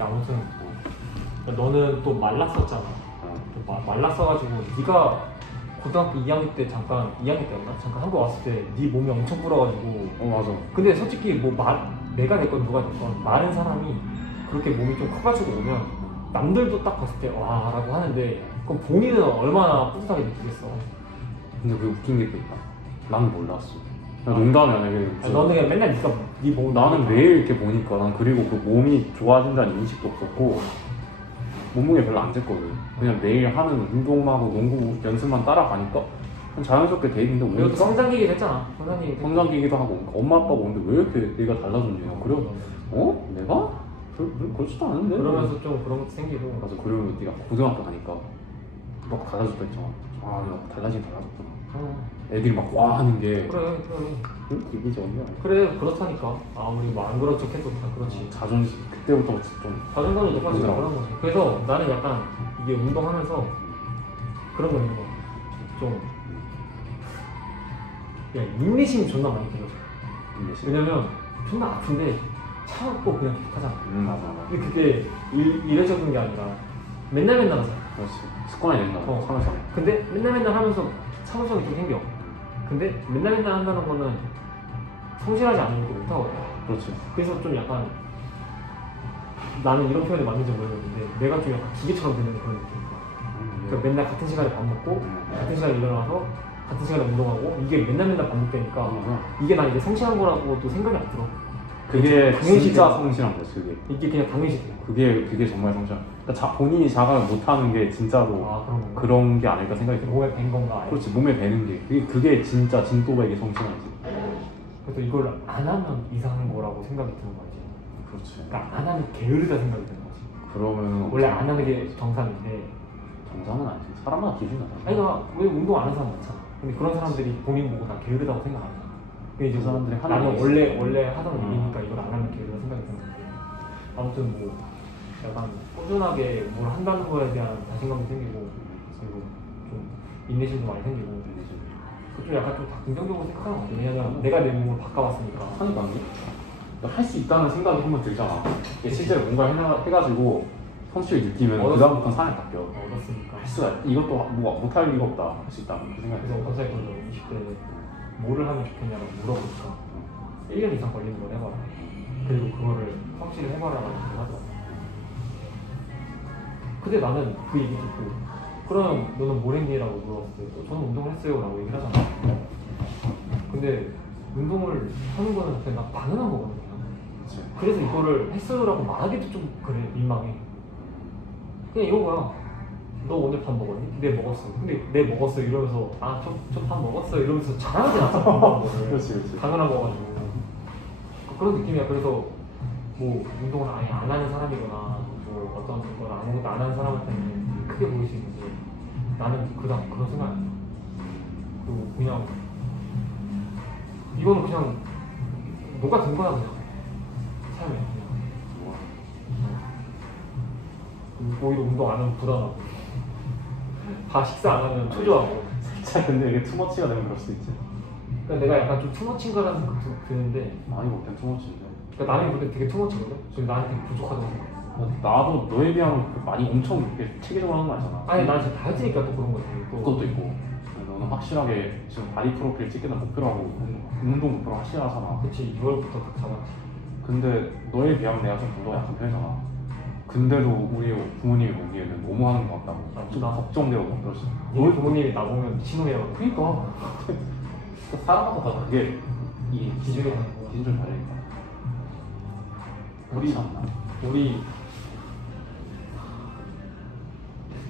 아무튼 너는 또 말랐었잖아. 또 말랐어가지고 네가 고등학교 2학년 때 잠깐 2학년 때였나? 잠깐 한국 왔을 때 네 몸이 엄청 불어가지고. 맞아. 근데 솔직히 뭐 내가 됐건 누가 됐건 마른 사람이 그렇게 몸이 좀 커가지고 오면 남들도 딱 봤을 때 와라고 하는데 그럼 본인은 얼마나 뿌듯하게 느끼겠어. 근데 그 웃긴 게 또 있다. 나는 몰랐어. 그냥 농담이 아니라 너는 그냥 맨날 네 몸 나는 매일 이렇게 보니까 난 그리고 그 몸이 좋아진다는 인식도 없었고 몸무게 별로 안 쟀거든. 그냥 매일 하는 운동하고 농구 연습만 따라가니까 그냥 자연스럽게 돼 있는데 그리고 성장기기도 했잖아. 성장기기도 하고 엄마 아빠가 오는데 왜 이렇게 내가 달라졌냐. 그래 내가? 그렇지도 않은데? 그러면서 좀 그런 것도 생기고. 맞아. 그리고 네가 고등학교 가니까 막 달라졌다 했잖아. 내가 달라졌구나. 애들이 막 와 하는 게 그래. 기분이 좋은데. 그래 그렇다니까. 아무리 뭐 안 그런 척해도 다 그렇지. 자존심 그때부터 좀 자존감이 높아지고 그런 거지. 그래서 나는 약간 이게 운동하면서 그런 거 있는 거 같아. 좀 그냥 인내심이 존나 많이 들어져. 왜냐면 존나 아픈데 참고 그냥 하잖아. 맞아. 근데 그게 이례적인 게 아니라 맨날 하잖아. 그렇지. 습관이 된다. 참을성. 근데 맨날 하면서 참을성이 좀 생겨. 근데 맨날 한다는 거는 성실하지 않으면 또 못하거든. 그렇지. 그래서 좀 약간 나는 이런 표현이 맞는지 모르겠는데 내가 좀 약간 기계처럼 되는 그런 느낌이야. 그러니까 맨날 같은 시간에 밥 먹고 같은 시간에 일어나서 같은 시간에 운동하고 이게 맨날 반복되니까 이게 난 이제 성실한 거라고도 생각이 안 들어. 그게 당연시 진짜 돼. 성실한 거지. 그게 이게 그냥 당연시 돼. 그게 정말 성실한. 그러니까 본인이 자각을 못하는 게 진짜로 그런 게 아닐까 생각이 들어. 몸에 밴 건가? 그렇지. 몸에 배는 게 그게 진짜 진또백의 성실한지. 그래서 이걸 안 하면 이상한 거라고 생각이 드는 거지. 그렇지. 그러니까 안 하면 게으르다 생각이 드는 거지. 그러면 원래 안 하는 게 정상인데. 정상은 아니지. 사람마다 기준이 다르. 아니 그러니까 왜 운동 안 하는 사람 많잖아. 근데 그런 사람들이 본인 보고 다 게으르다고 생각 안 해. 근데 이제 사람들이 나는 원래 하던 일이니까 이걸 안 하면 게으르다 생각이 드는 건데. 아무튼 뭐 약간 꾸준하게 뭘 한다는 거에 대한 자신감도 생기고 그리고 좀 인내심도 많이 생기고 좀 약간 좀 다 긍정적으로 생각하는 것 같아. 왜냐면 내가 내 몸을 바꿔봤으니까. 하니까 할 수 있다는 생각이 한번 들잖아. 실제로 뭔가 해가지고 성취를 느끼면 그다음부터는 사람이 바뀌어. 얻었으니까. 할 수가 이것도 뭐 못할 리가 없다. 할 수 있다. 그 생각이 그래서 어떤 사이클로 20대에 뭐를 하면 좋겠냐고 물어보니까 1년 이상 걸리는 걸 해봐라. 그리고 그거를 확실히 해봐라라고 하더라고. 근데 나는 그 얘기 듣고 그럼 너는 뭘 했니? 라고 물어봤을 때 저는 운동을 했어요 라고 얘기를 하잖아. 근데 운동을 하는 거는 그냥 나 당연한 거거든. 그치. 그래서 이거를 했어요라고 말하기도 좀 그래 민망해. 그냥 이거가 너 오늘 밥 먹었니? 네 먹었어. 근데 네 먹었어 이러면서 저 밥 먹었어 이러면서 자랑하지 않잖아. 그렇지. 당연한 거 가지고 그런 느낌이야. 그래서 뭐 운동을 아예 안 하는 사람이거나 뭐 어떤 걸 아무것도 안 하는 사람한테는 크게 보일 수 있는데 나는 그런 생각이 안 나. 그리고 그냥 이거는 그냥 너가 된 거야 그냥 삶에. 오히려 운동 안 하면 불안하고 다 식사 안 하면 초조하고. 진짜 근데 이게 투머치가 되면 그럴 수도 있지. 그러니까 내가 약간 좀 투머치인가라는 생각도 드는데 많이 못한 투머치인데. 그러니까 나는 근데 되게 투머치거든? 지금 나한테 되게 부족하다고 생각해. 나도 너에 비하면 많이 엄청 체계적으로 하는 거 아니잖아. 아니 난 지금 다이어트니까 또 그런 거지. 그것도 있고 너는 확실하게 지금 바디 프로필 찍겠다 목표로 하고 운동 목표로 확실하잖아. 그치 6월부터 딱 잡았지. 근데 너에 비하면 내가 좀 더 약한 편이잖아. 근데도 우리 부모님이 보기에는 너무 하는 것 같다고 좀 걱정되고 그러시. 너희 부모님이 나 보면 미친놈이라고. 그러니까 사람마다 다 그게 이 기준이 다른 거야. 기준 좀 다르니까. 우리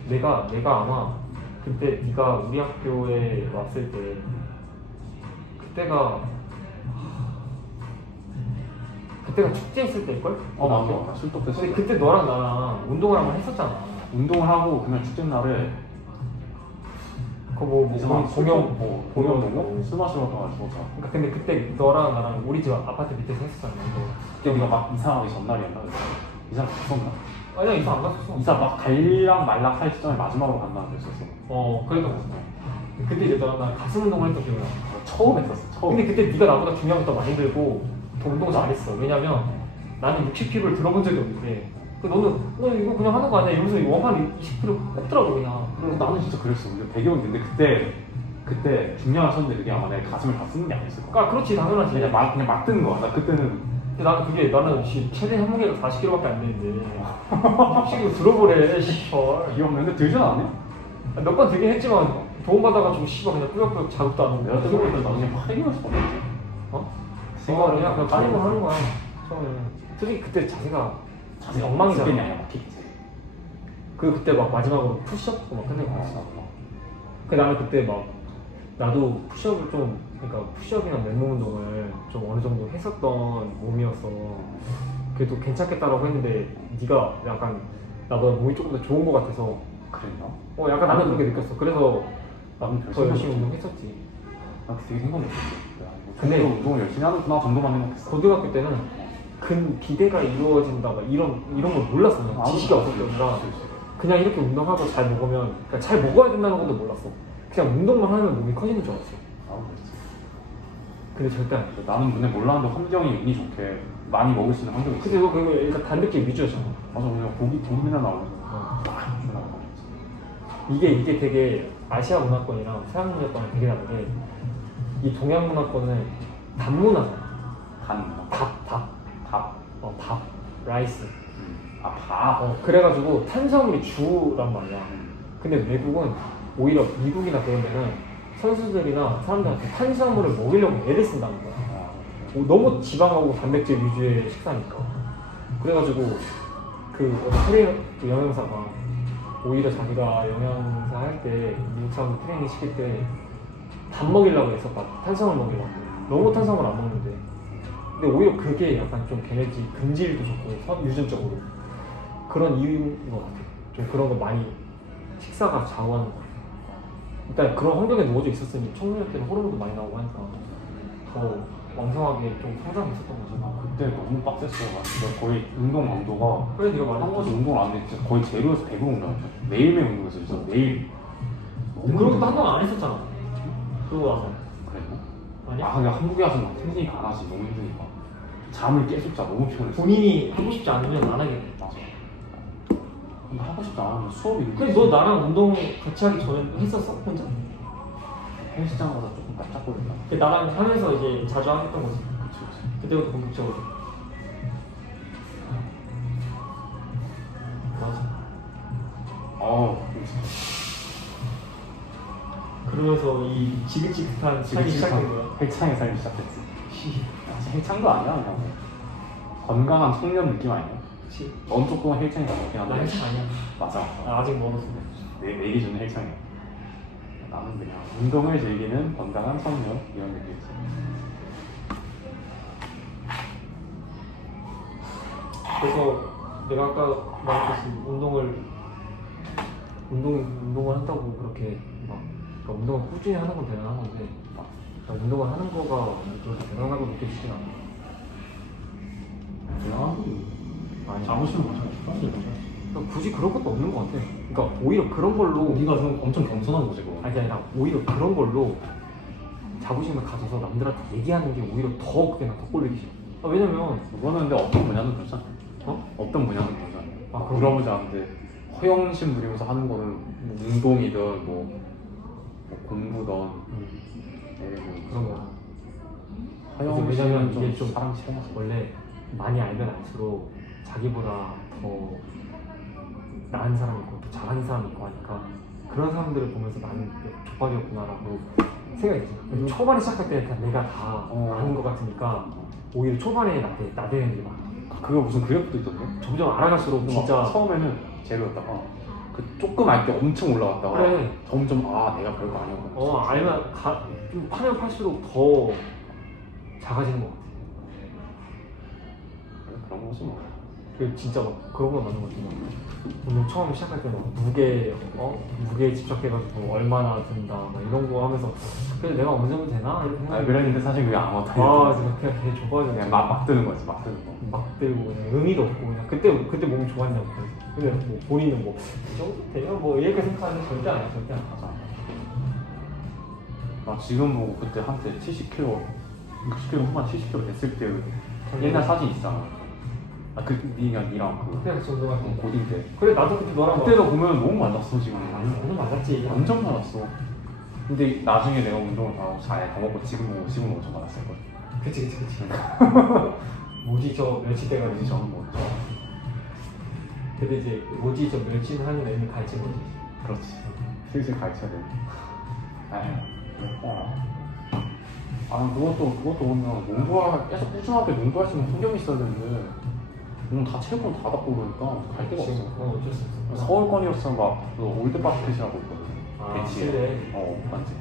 내가 아마 그때 네가 우리 학교에 왔을 때 그때가 축제 있을 때일걸? 맞아. 술도 됐어. 근데 그때 너랑 나랑 운동을 한번 했었잖아. 운동을 하고 그날 축제 날에 공연 보고 술 마시러 갔다가 죽었잖아. 그러니까 근데 그때 너랑 나랑 우리 집 아파트 밑에서 했었잖아. 그때 네가 막 이사하기 전날이었나? 이사 갔었나? 아니야 이사 안 갔었어. 이사 막 갈랑 말랑 할 시점에 마지막으로 간다는 거 있었어. 그랬던 거 같아. 그때 이제 너랑 가슴 운동을 했던 기억이 나. 처음 했었어. 처음. 근데 그때 네가 나보다 중량을 더 많이 들고 더 운동 잘했어. 왜냐면 나는 60킵을 들어본 적이 없는데 너 이거 그냥 하는 거 아니야? 이러면서 이거 원판 20kg 뺐더라고 그냥. 그래서 나는 진짜 그랬어. 근데 배경은 근데 그때 중량을 썼는데 그게 아마 내 가슴을 다 쓰는 게 아니었을 거야. 그러니까 그렇지 당연하지. 그냥 막 뜨는 거야. 나 그때는 근데 나는 최대 몸무게가 40kg밖에 안 되는데 혹시 들어보래 씨발. 귀엽네. 근데 들진 않네? 몇 번 되긴 했지만 도움받아가지고 씨발 그냥 꾸역꾸역 자극도 안 오고. 내가 뜨거울 때 나중에 파이팅했을 것 같아. 어? 생각을 그냥 빨리만 하는 거야 처음에는. 솔직히 그때 자세가 엉망이잖아. 스캔이 아니야 막히지. 그때 막 마지막으로 푸시업 막 끝내고 갔어. 나는 그때 막 나도 푸시업을 좀 그러니까 푸시업이나 맨몸 운동을 좀 어느 정도 했었던 몸이었어. 그래도 괜찮겠다라고 했는데 네가 약간 나보다 몸이 조금 더 좋은 것 같아서 그랬나? 약간 나는 그렇게 느꼈어. 그래서 나는 별 더 열심히 생각 운동했었지. 나 되게 생각 못했어. 근데 운동을 열심히 하는구나 정도만 생각했어. 고등학교 때는 기대가 이루어진다 막 이런 걸 몰랐어. 그냥 지식이 없었으니까 그냥 이렇게 운동하고 잘 먹으면 그러니까 잘 먹어야 된다는 것도 몰랐어. 그냥 운동만 하면 몸이 커지는 줄 알았어. 그랬지. 근데 절대 안 돼. 나는 근데 몰랐는데 환경이 운이 좋게 많이 먹을 수 있는 환경이 있어. 근데 그거 일단 단백질 위주였잖아. 맞아, 그냥 고기 맨날 나오고. 이게 되게 아시아 문화권이랑 서양 문화권이랑 되게 다른 게 이 동양 문화권은 단문화잖아. 밥, 라이스. 밥. 그래가지고 탄수화물이 주란 말이야. 근데 외국은 오히려 미국이나 그런 데는 선수들이나 사람들한테 탄수화물을 먹이려고 애를 쓴다는 거야. 너무 지방하고 단백질 위주의 식사니까. 그래가지고 트레이너 영양사가 오히려 자기가 영양사 할 때 미국 사람들 트레이닝 시킬 때 밥 먹이려고 했었다. 탄수화물 먹이려고. 너무 탄수화물 안 먹는데. 근데 오히려 그게 약간 좀 걔네지 근질도 좋고 유전적으로 그런 이유인 것 같아. 좀 그런 거 많이 식사가 좌우하는 것 같아. 일단 그런 환경에 놓여져 있었으니 청소년 때는 호르몬도 많이 나오고 하니까 더 왕성하게 좀 성장했었던 거지. 그때 너무 빡셌어. 진짜 거의 운동 강도가 그래 네가 한 말한 번도 거지. 운동을 안 했는데 진짜 거의 제로에서 100으로 올라갔어. 매일매일 운동했어. 진짜 매일. 그런 것도 한동안 안 했었잖아. 그러고 나서. 그랬나? 아니야? 그냥 한국에 와서 막 힘드니까 안 하지. 너무 힘드니까. 잠을 계속 자. 너무 피곤했어. 본인이 하고 싶지 않으면 안 하겠네. 맞아. 근데 하고 싶지 않으면 수업이 근데 너 나랑 운동 같이 하기 전에 했었어? 혼자? 헬스장 가서 조금 깜짝거린다. 나랑 하면서 이제 자주 했던 거지. 그치. 그때부터 본격적으로. 맞아. 그러면서 이 지긋지긋한 삶이 시작된 거야. 헬창의 삶이 시작됐지. 사실 헬창도 아니야. 그냥 건강한 청년 느낌 아니야? 그치. 넌 조금 헬창이 더 먹긴 한데. 나 헬스 아니야. 맞아. 나 아직 멀었어. 내 기준은 헬창이야. 나는 그냥 운동을 즐기는 건강한 청년 이런 느낌이지. 그래서 내가 아까 말했듯이 운동을 한다고 그렇게 막 그러니까 운동을 꾸준히 하는 건 대단한 건데 그러니까 운동을 하는 거가 그렇게 대단하다고 느껴지진 않아. 아니 자부심 맞아. 그러니까 굳이 그런 것도 없는 것 같아. 그러니까 오히려 그런 걸로 네가 좀 엄청 겸손한 거지 그거. 아니 아니라 오히려 그런 걸로 자부심을 가져서 남들한테 얘기하는 게 오히려 더 그게 나더 꼴리기 싫어. 왜냐면 그거는 근데 어떤 분야든 그렇잖아. 어떤 분야든 그렇잖아. 물어보지 않는데 허영심 부리면서 하는 거는 뭐 운동이든 뭐 공부든 그런 거. 허영심은 왜냐면 좀 이게 좀 사람 싫어서 원래 많이 알면 알수록 자기보다 더 나은 사람이 있고 또 잘하는 사람이 있고 하니까 그런 사람들을 보면서 나는 족밥이었구나라고 생각이 들어. 초반에 시작할 때 그냥 내가 다 아는 것 같으니까 오히려 초반에 나대는 게 많아. 그거 무슨 그래프도 있던데? 점점 알아갈수록 진짜 처음에는 제로였다가 그 조금 알 때 엄청 올라갔다가 그래. 점점 내가 별거 아니었구나. 알면 좀 파면 팔수록 더 작아지는 것 같아. 그런 거지 뭐. 진짜 막 그런 건 맞는 것 같아. 운동 처음 시작할 때는 무게에 집착해가지고 얼마나 든다 막 이런 거 하면서 그래 내가 어느 정도 되나 이렇게 생각. 그랬는데 사실 그게 아무것도 아니야. 그냥 되게 좁아져. 그냥 막 뜨는 거지, 막 뜨는 거. 막 들고 그냥 의미도 없고 그냥 그때 몸이 좋았냐고. 근데 뭐 본인은 뭐 이 정도 돼요? 뭐 이렇게 생각하는 절대 아니야, 절대 안 하자. 나 지금 보고 그때 한때 70kg, 60kg 후반 70kg 됐을 때 옛날 사진 있잖아. 아그 니랑 그 그냥 같이 운동할 때. 고딩 때 그래 나도 그때 너랑 그때도 보면 너무 맞았어 지금. 완전 맞았지. 완전 많았어. 근데 나중에 내가 운동을 다 하고 잘 더 먹고 지금은 엄청 많았을 거야. 그치. 뭐지 저 멸치 때가 그래서 되지. 저는 뭐 근데 이제 뭐지 저 멸치는 하는 애는 가르친 거지. 그렇지. 슬슬 가르쳐야 돼. 그것도 보면 계속 꾸준하게 농구할 수 있는 환경이 있어야 되는데 오늘 다 체육관 다 닫고 그러니까 갈 데가 지금 없어. 그건 어쩔 수 없어. 서울권이었으면 막그 올드바스켓이라고 있거든. 대치에. 그래. 맞지.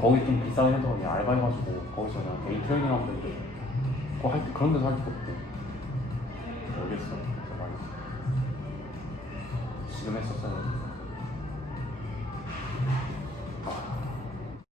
거기 좀 비싸게 해서 그냥 알바해가지고 거기서 그냥 데이 트레이닝 하면 되는데 그거 할 때 그런 데서 할 게 없대. 모르겠어. 그래서 많이 지금 했었어야